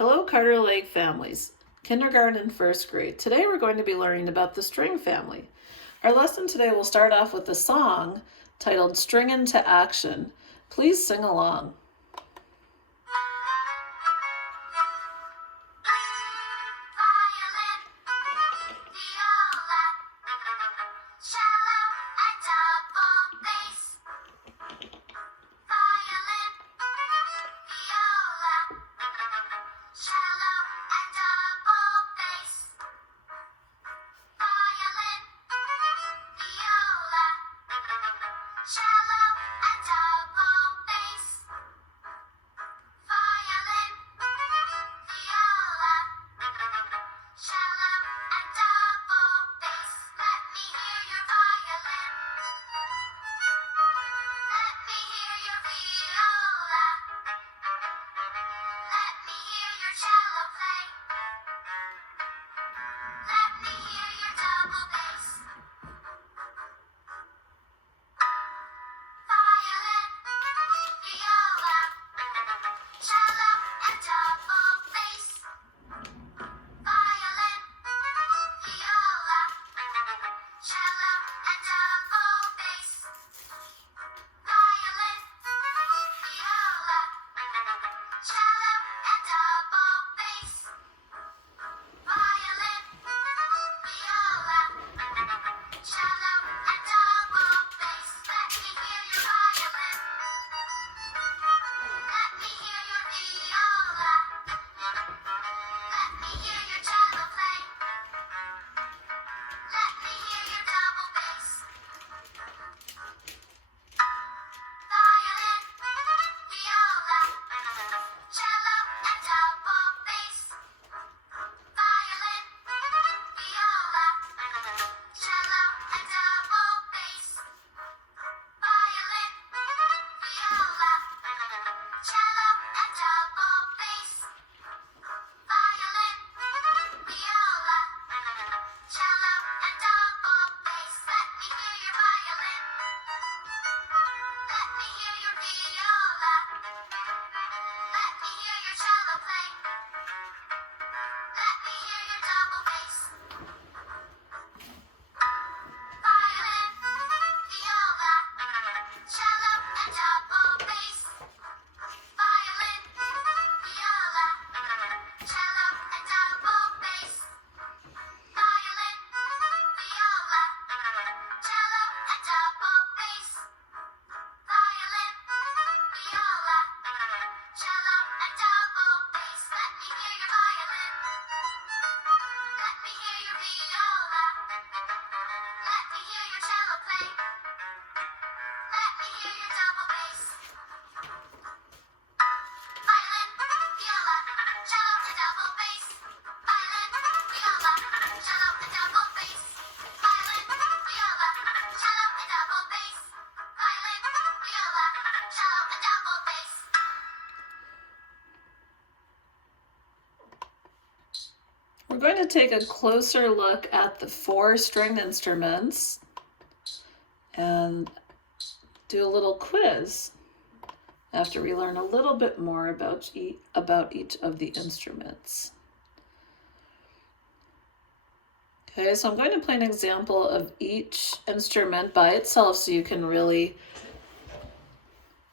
Hello, Carter Lake families, kindergarten and first grade. Today we're going to be learning about the string family. Our lesson today will start off with a song titled String into Action. Please sing along. We're going to take a closer look at the 4 stringed instruments and do a little quiz after we learn a little bit more about each of the instruments. Okay, so I'm going to play an example of each instrument by itself so you can really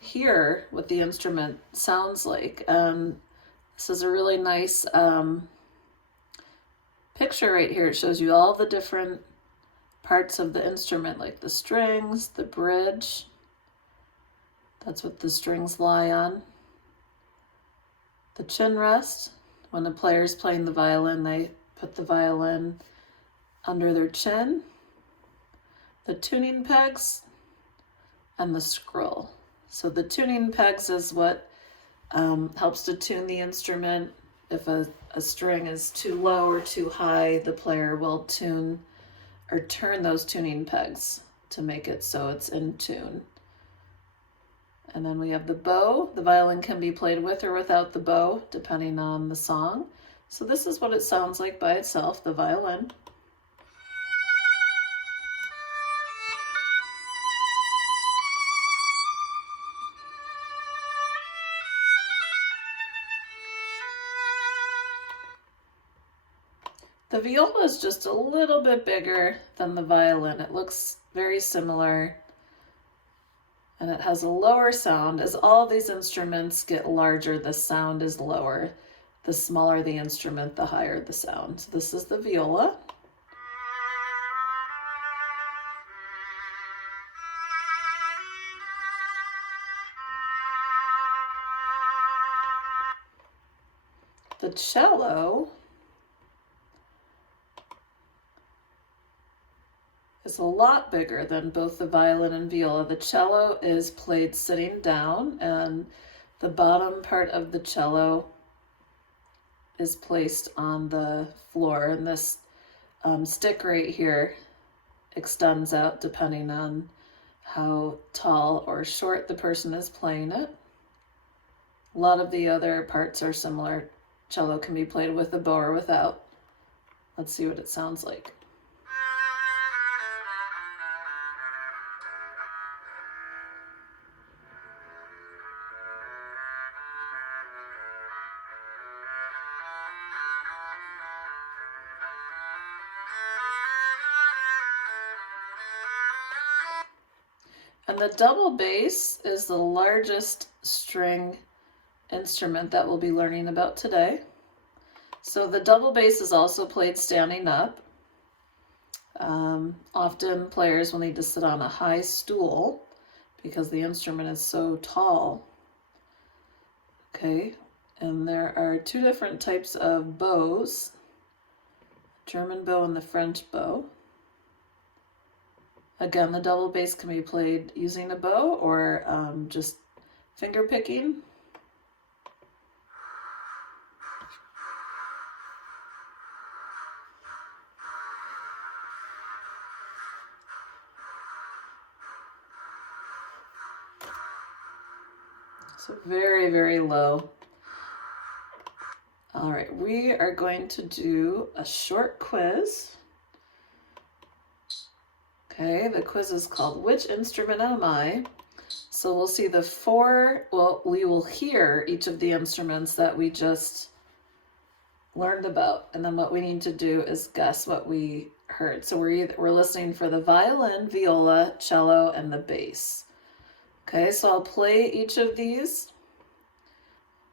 hear what the instrument sounds like. This is a really nice picture right here. It shows you all the different parts of the instrument, like the strings, the bridge. That's what the strings lie on. The chin rest. When the player's playing the violin, they put the violin under their chin. The tuning pegs and the scroll. So the tuning pegs is what helps to tune the instrument. If a string is too low or too high, the player will tune or turn those tuning pegs to make it so it's in tune. And then we have the bow. The violin can be played with or without the bow, depending on the song. So this is what it sounds like by itself, the violin. The viola is just a little bit bigger than the violin. It looks very similar, and it has a lower sound. As all these instruments get larger, the sound is lower. The smaller the instrument, the higher the sound. So this is the viola. The cello is a lot bigger than both the violin and viola. The cello is played sitting down, and the bottom part of the cello is placed on the floor, and this stick right here extends out depending on how tall or short the person is playing it. A lot of the other parts are similar. Cello can be played with a bow or without. Let's see what it sounds like. And the double bass is the largest string instrument that we'll be learning about today. So the double bass is also played standing up. Often players will need to sit on a high stool because the instrument is so tall. Okay, and there are two different types of bows, German bow and the French bow. Again, the double bass can be played using a bow or just finger picking. So very, very low. All right, we are going to do a short quiz. Okay, the quiz is called Which Instrument Am I? So we'll see we will hear each of the instruments that we just learned about, and then what we need to do is guess what we heard. So we're listening for the violin, viola, cello, and the bass. Okay, so I'll play each of these.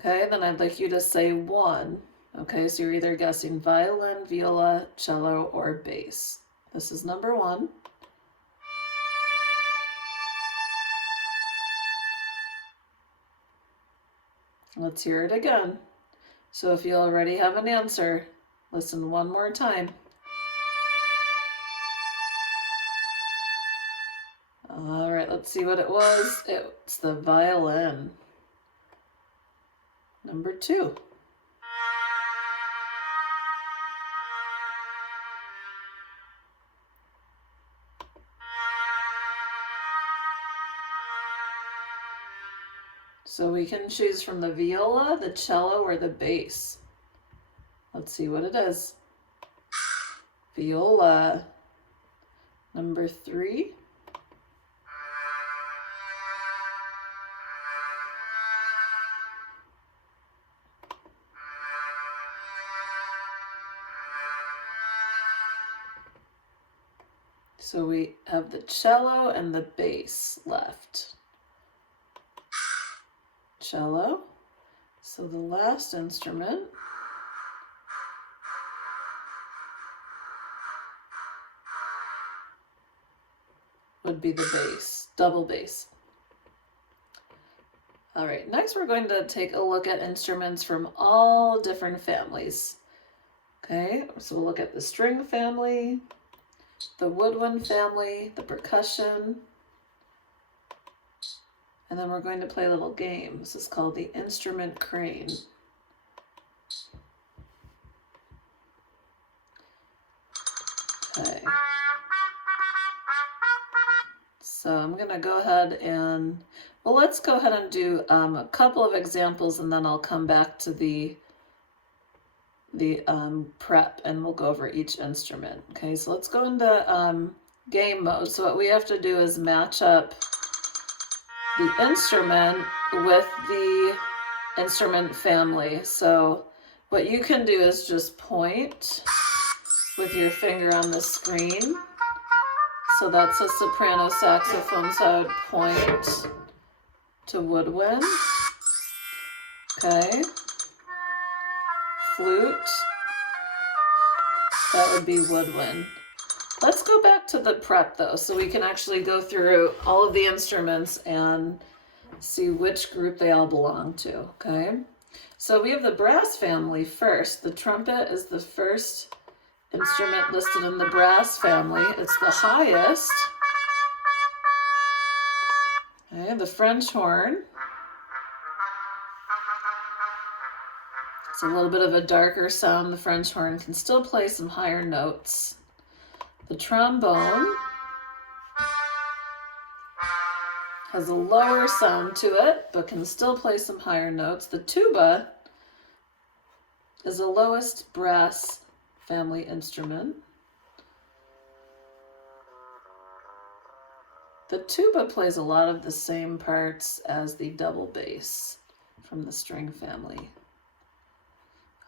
Okay, then I'd like you to say one. Okay, so you're either guessing violin, viola, cello, or bass. This is number one. Let's hear it again. So if you already have an answer, listen one more time. All right, let's see what it was. It's the violin. Number two. So we can choose from the viola, the cello, or the bass. Let's see what it is. Viola. Number three. So we have the cello and the bass left. Cello. So the last instrument would be the bass, double bass. All right, next we're going to take a look at instruments from all different families. Okay, so we'll look at the string family, the woodwind family, the percussion, and then we're going to play a little game. This is called the instrument crane. Okay. So I'm going to go ahead and, let's go ahead and do a couple of examples, and then I'll come back to the prep and we'll go over each instrument. Okay, so let's go into game mode. So what we have to do is match up the instrument with the instrument family. So what you can do is just point with your finger on the screen. So that's a soprano saxophone, so I would point to woodwind. Okay. Flute, that would be woodwind. Let's go back to the prep though, so we can actually go through all of the instruments and see which group they all belong to, okay? So we have the brass family first. The trumpet is the first instrument listed in the brass family. It's the highest. Okay, the French horn. It's a little bit of a darker sound. The French horn can still play some higher notes. The trombone has a lower sound to it, but can still play some higher notes. The tuba is the lowest brass family instrument. The tuba plays a lot of the same parts as the double bass from the string family.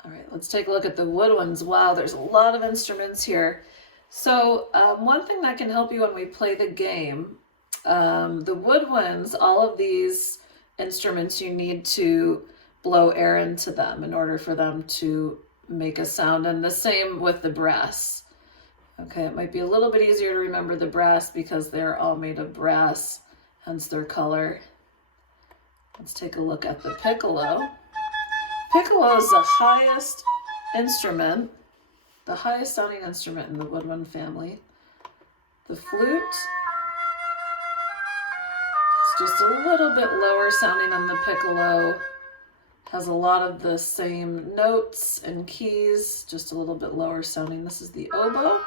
All right, let's take a look at the woodwinds. Wow, there's a lot of instruments here. So one thing that can help you when we play the game, the woodwinds, all of these instruments, you need to blow air into them in order for them to make a sound, and the same with the brass. Okay, it might be a little bit easier to remember the brass because they're all made of brass, hence their color. Let's take a look at the piccolo. Piccolo is the highest instrument, the highest sounding instrument in the woodwind family. The flute, it's just a little bit lower sounding than the piccolo, has a lot of the same notes and keys, just a little bit lower sounding. This is the oboe.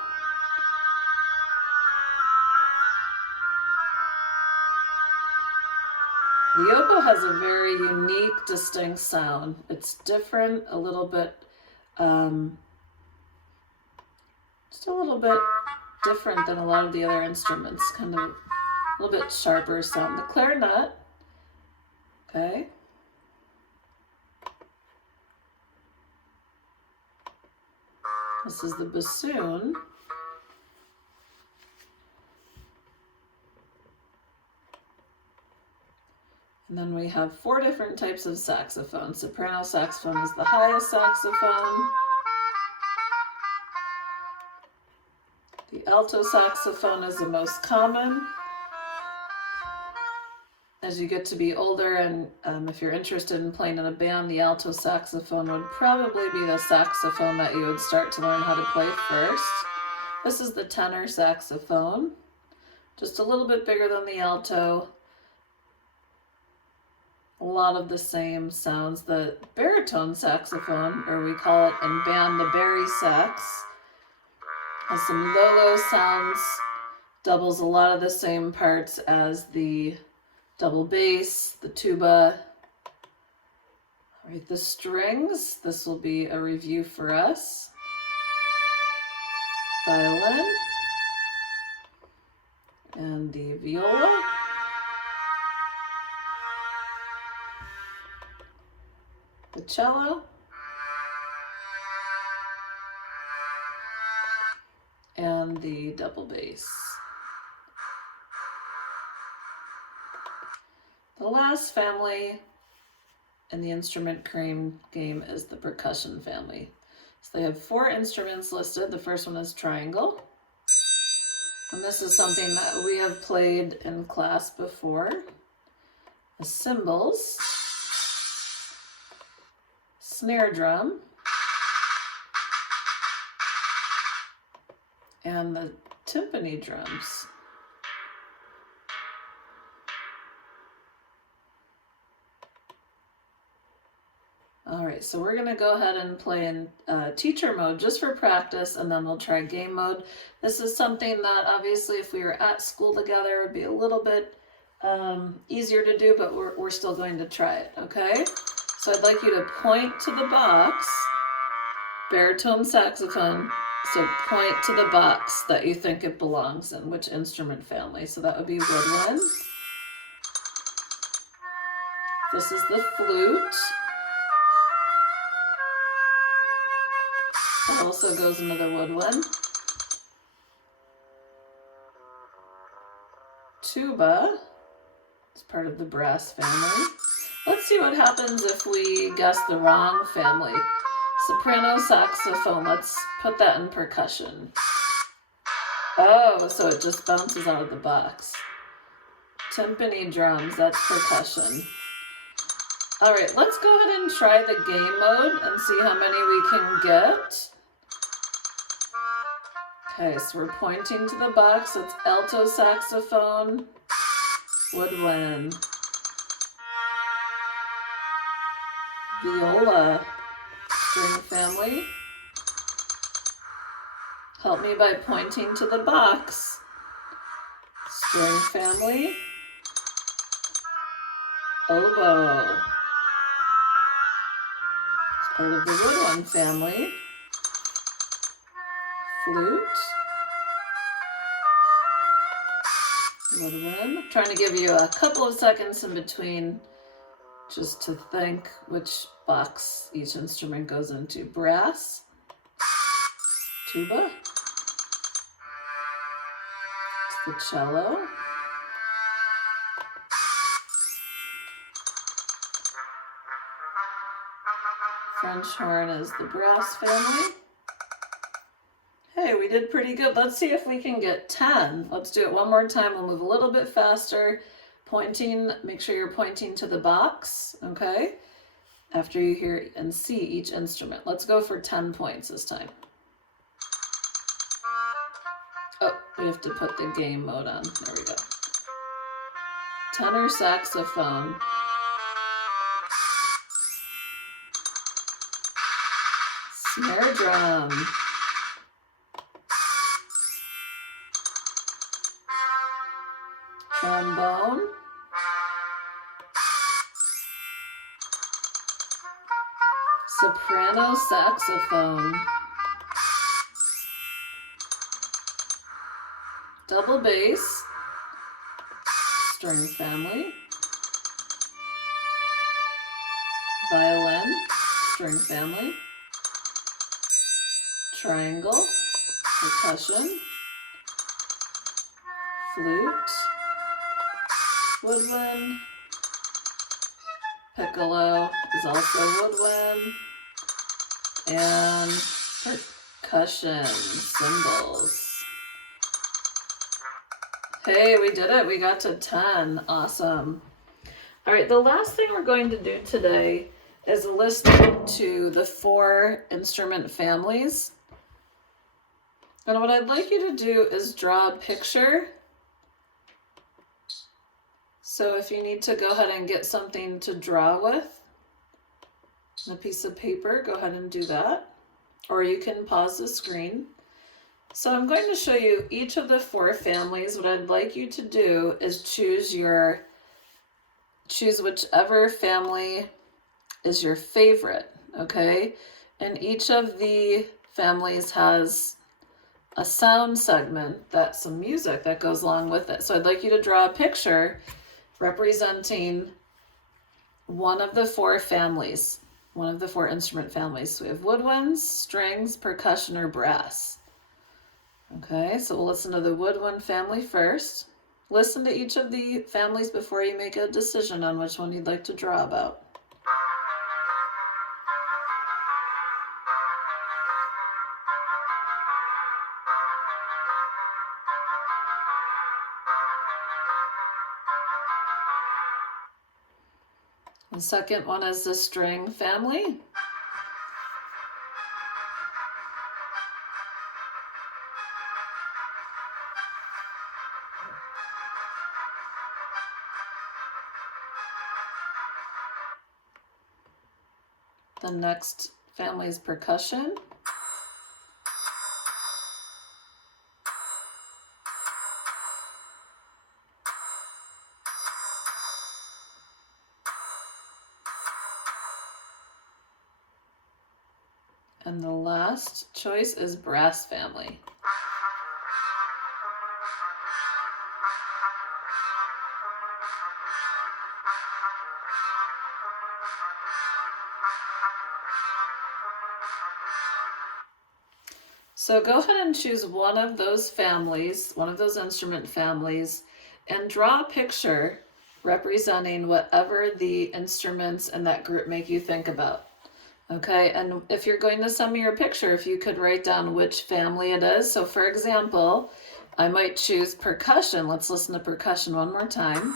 The oboe has a very unique, distinct sound. It's different, a little bit, just a little bit different than a lot of the other instruments, kind of a little bit sharper sound. The clarinet, okay. This is the bassoon. And then we have 4 different types of saxophone. Soprano saxophone is the highest saxophone. The alto saxophone is the most common. As you get to be older, and if you're interested in playing in a band, the alto saxophone would probably be the saxophone that you would start to learn how to play first. This is the tenor saxophone, just a little bit bigger than the alto. A lot of the same sounds. The baritone saxophone, or we call it in band the bari sax, has some low sounds, doubles a lot of the same parts as the double bass, the tuba. All right, the strings, this will be a review for us. Violin and the viola. The cello and the double bass. The last family in the instrument game is the percussion family. So they have 4 instruments listed. The first one is triangle. And this is something that we have played in class before. The cymbals, snare drum, and the timpani drums. All right, so we're gonna go ahead and play in teacher mode just for practice, and then we'll try game mode. This is something that obviously if we were at school together would be a little bit easier to do, but we're still going to try it, okay? So I'd like you to point to the box, baritone saxophone, so point to the box that you think it belongs in, which instrument family. So that would be woodwind. This is the flute. That also goes into the woodwind. Tuba is part of the brass family. Let's see what happens if we guess the wrong family. Soprano saxophone, let's put that in percussion. Oh, so it just bounces out of the box. Timpani drums, that's percussion. All right, let's go ahead and try the game mode and see how many we can get. Okay, so we're pointing to the box. It's alto saxophone, woodwind, viola, string family. Help me by pointing to the box. String family, oboe. It's part of the woodwind family. Flute, woodwind. I'm trying to give you a couple of seconds in between just to think which box each instrument goes into. Brass, tuba, it's the cello, French horn is the brass family. Hey, we did pretty good. Let's see if we can get 10. Let's do it one more time. We'll move a little bit faster. Pointing, make sure you're pointing to the box, okay? After you hear and see each instrument. Let's go for 10 points this time. Oh, we have to put the game mode on. There we go. Tenor saxophone. Snare drum. Trombone. Soprano saxophone. Double bass. String family. Violin. String family. Triangle. Percussion. Flute. Woodwind. Piccolo is also woodwind. And percussion, cymbals. Hey, we did it. We got to 10. Awesome. All right, the last thing we're going to do today is listen to the 4 instrument families. And what I'd like you to do is draw a picture. So if you need to go ahead and get something to draw with, a piece of paper, go ahead and do that. Or you can pause the screen. So I'm going to show you each of the 4 families. What I'd like you to do is choose whichever family is your favorite, okay? And each of the families has a sound segment, that's some music that goes along with it. So I'd like you to draw a picture representing one of the 4 families, one of the 4 instrument families. So we have woodwinds, strings, percussion, or brass. Okay, so we'll listen to the woodwind family first. Listen to each of the families before you make a decision on which one you'd like to draw about. The second one is the string family. The next family is percussion. And the last choice is brass family. So go ahead and choose one of those families, one of those instrument families, and draw a picture representing whatever the instruments in that group make you think about. Okay, and if you're going to send me your picture, if you could write down which family it is. So for example, I might choose percussion. Let's listen to percussion one more time.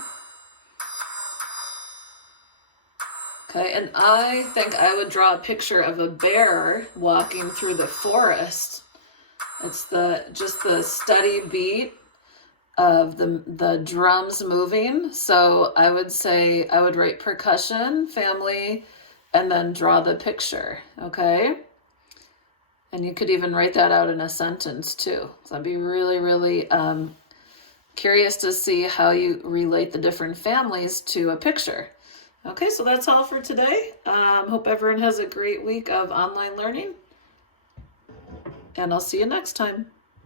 Okay, and I think I would draw a picture of a bear walking through the forest. It's just the steady beat of the drums moving. So I would say I would write percussion, family, and then draw the picture, okay? And you could even write that out in a sentence too. So I'd be really, really curious to see how you relate the different families to a picture. Okay, so that's all for today. Hope everyone has a great week of online learning, and I'll see you next time.